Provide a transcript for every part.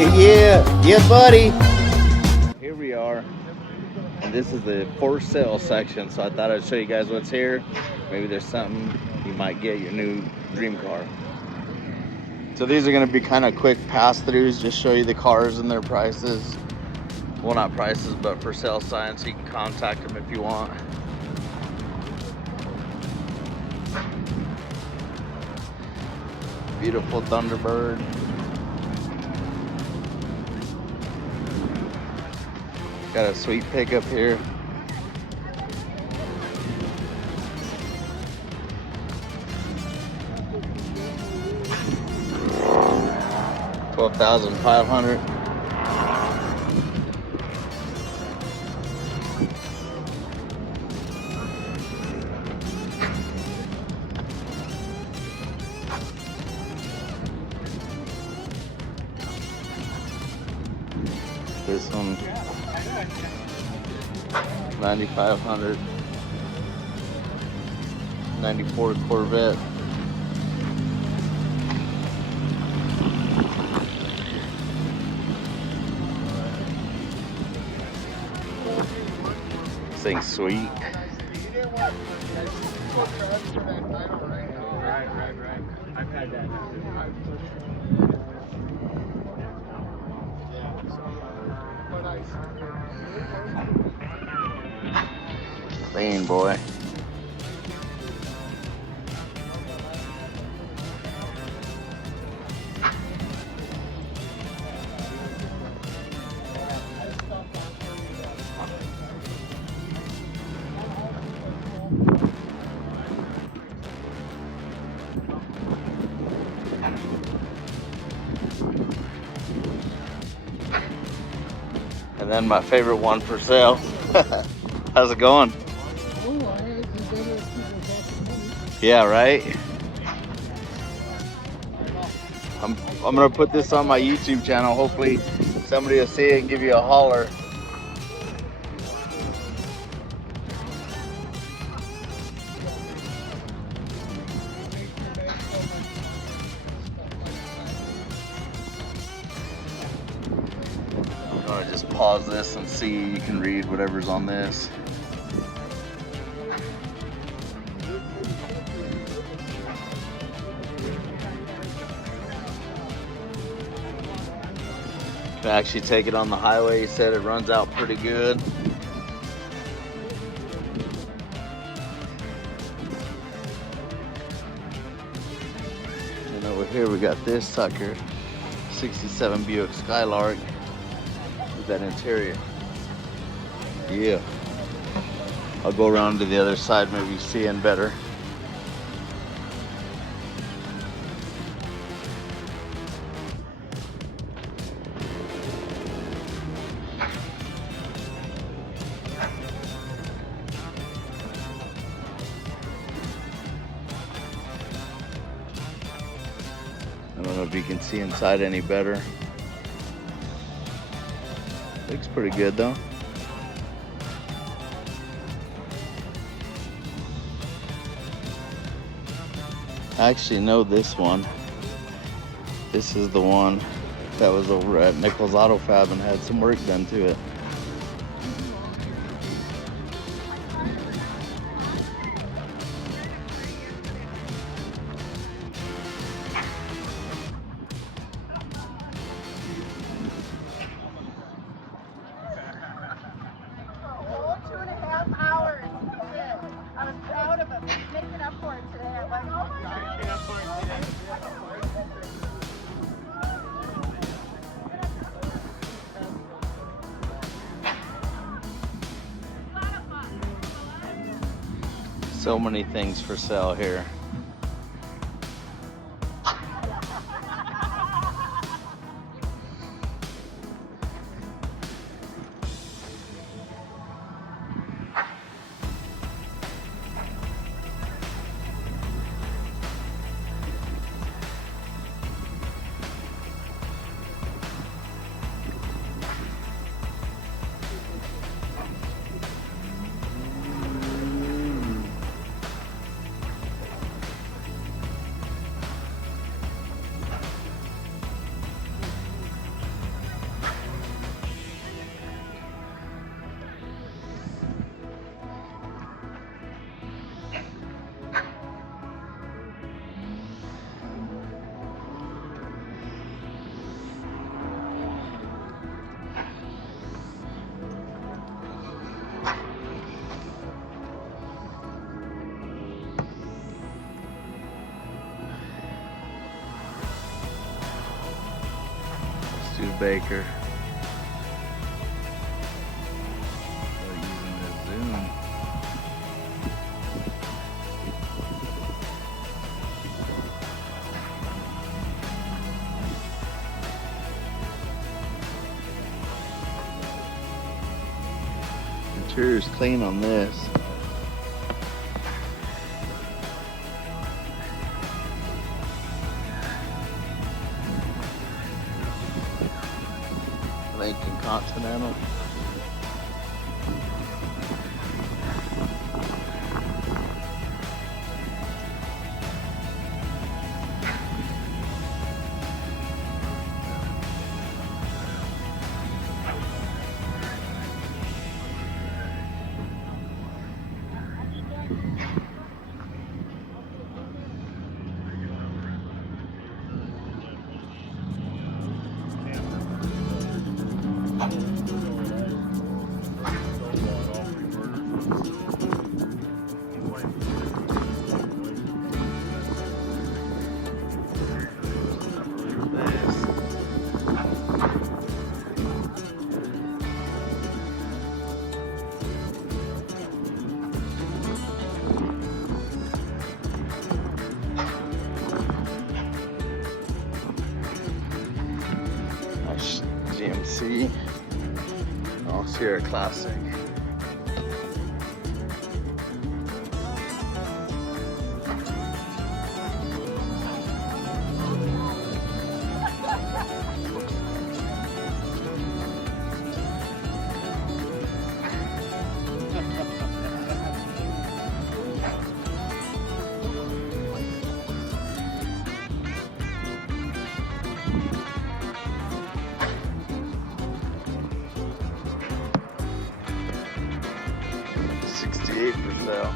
Yeah, buddy. Here we are, and this is the for sale section. So I thought I'd show you guys what's here. Maybe there's something you might get your new dream car. So these are going to be kind of quick pass-throughs, just show you the cars and their prices. Well, not prices, but for sale signs, so you can contact them if you want. Beautiful Thunderbird. Got a sweet pickup here. $12,500. This one, 9,500. 94 Corvette. This thing's sweet. Right. I've had that. Clean, boy. And then my favorite one for sale. How's it going? Yeah, right? I'm gonna put this on my YouTube channel. Hopefully somebody will see it and give you a holler. I'm gonna just pause this and see. You can read whatever's on this. Can actually take it on the highway. He said it runs out pretty good. And over here we got this sucker, 67 Buick Skylark with that interior. Yeah. I'll go around to the other side, maybe seeing better. I don't know if you can see inside any better. Looks pretty good though. I actually know this one. This is the one that was over at Nichols Auto Fab and had some work done to it. So many things for sale here. Baker. They're using this zoom. Interior's clean on this. Lincoln Continental. GMC. Oh, Sierra Classic. For sale.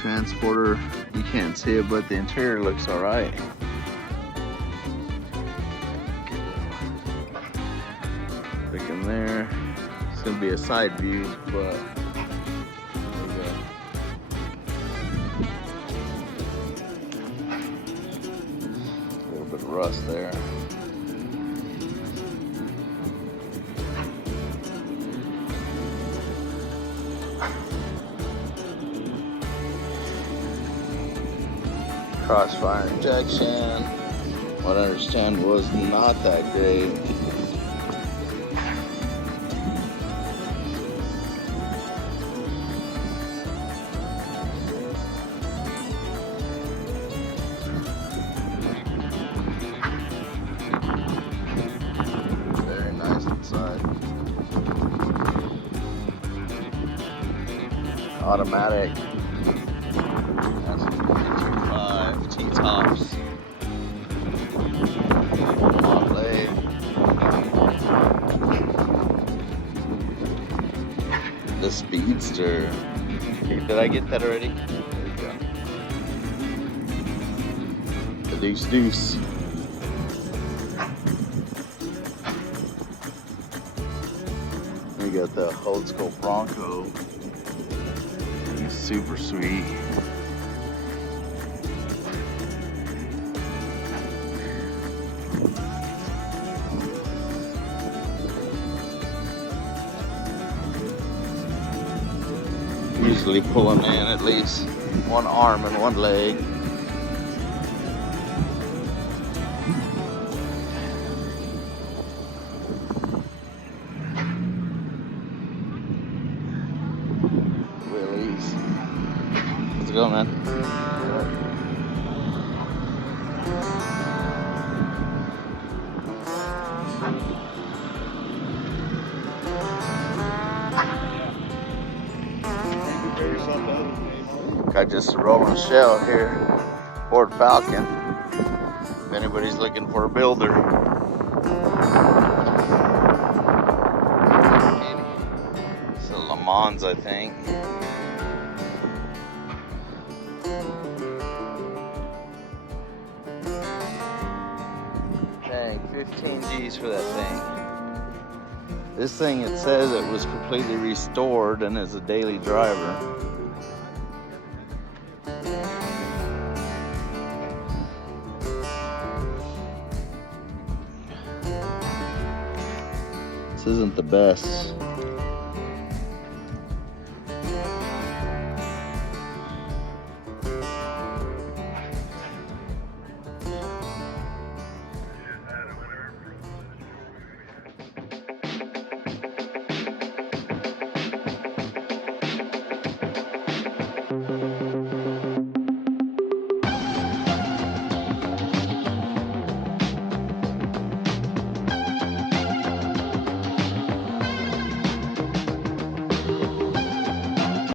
Transporter, you can't see it, but the interior looks all right. Look in there. It's gonna be a side view, but there we go. A little bit of rust there. Crossfire injection, what I understand was not that great. Very nice inside. Automatic. That's 55 T-tops. Long lathe. The Speedster. Did I get that already? There we go. The Deuce. We got the old school Bronco. He's super sweet. Usually pulling in at least one arm and one leg. Willies. How's it going, man? Got just a rolling shell here, Ford Falcon. If anybody's looking for a builder. It's a Le Mans, I think. Dang, 15 G's for that thing. This thing, it says it was completely restored and is a daily driver. This isn't the best